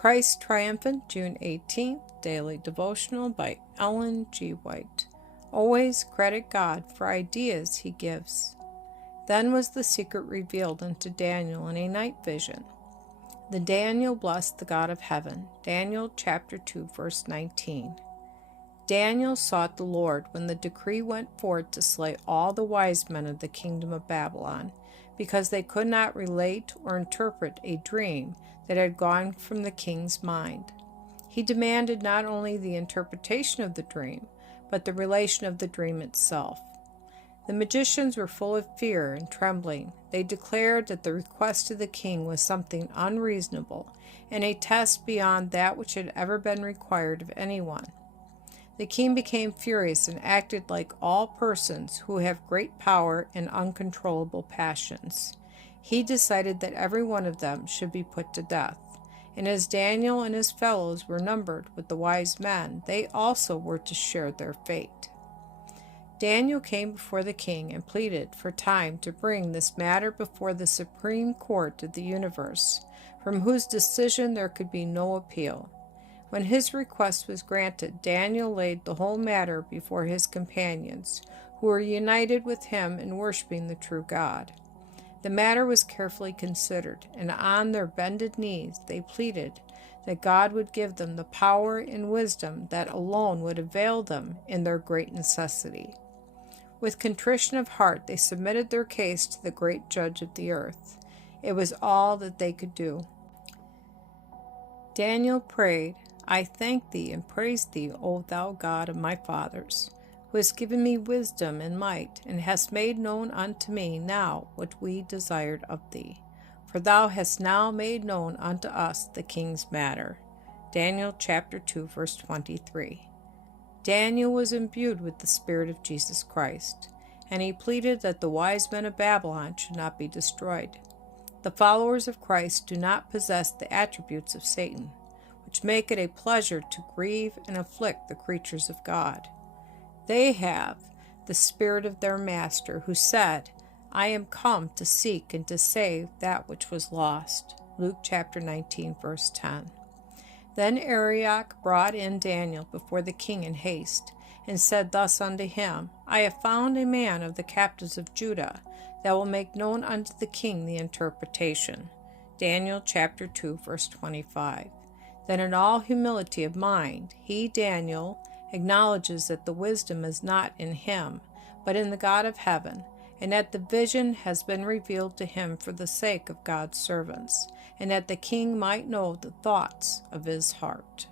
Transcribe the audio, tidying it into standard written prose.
Christ Triumphant, June 18th, Daily Devotional by Ellen G. White. Always credit God for ideas He gives. Then was the secret revealed unto Daniel in a night vision. Then Daniel blessed the God of heaven. Daniel chapter 2, verse 19. Daniel sought the Lord when the decree went forth to slay all the wise men of the kingdom of Babylon, because they could not relate or interpret a dream that had gone from the king's mind. He demanded not only the interpretation of the dream, but the relation of the dream itself. The magicians were full of fear and trembling. They declared that the request of the king was something unreasonable and a test beyond that which had ever been required of anyone. The king became furious and acted like all persons who have great power and uncontrollable passions. He decided that every one of them should be put to death. And as Daniel and his fellows were numbered with the wise men, they also were to share their fate. Daniel came before the king and pleaded for time to bring this matter before the supreme court of the universe, from whose decision there could be no appeal. When his request was granted, Daniel laid the whole matter before his companions, who were united with him in worshiping the true God. The matter was carefully considered, and on their bended knees they pleaded that God would give them the power and wisdom that alone would avail them in their great necessity. With contrition of heart they submitted their case to the great judge of the earth. It was all that they could do. Daniel prayed, I thank thee and praise thee, O thou God of my fathers, who hast given me wisdom and might, and hast made known unto me now what we desired of thee. For thou hast now made known unto us the king's matter. Daniel chapter 2, verse 23. Daniel was imbued with the Spirit of Jesus Christ, and he pleaded that the wise men of Babylon should not be destroyed. The followers of Christ do not possess the attributes of Satan, which make it a pleasure to grieve and afflict the creatures of God. They have the spirit of their Master, who said, I am come to seek and to save that which was lost. Luke chapter 19, verse 10. Then Arioch brought in Daniel before the king in haste, and said thus unto him, I have found a man of the captives of Judah, that will make known unto the king the interpretation. Daniel chapter 2, verse 25. Then in all humility of mind, he, Daniel, acknowledges that the wisdom is not in him, but in the God of heaven, and that the vision has been revealed to him for the sake of God's servants, and that the king might know the thoughts of his heart.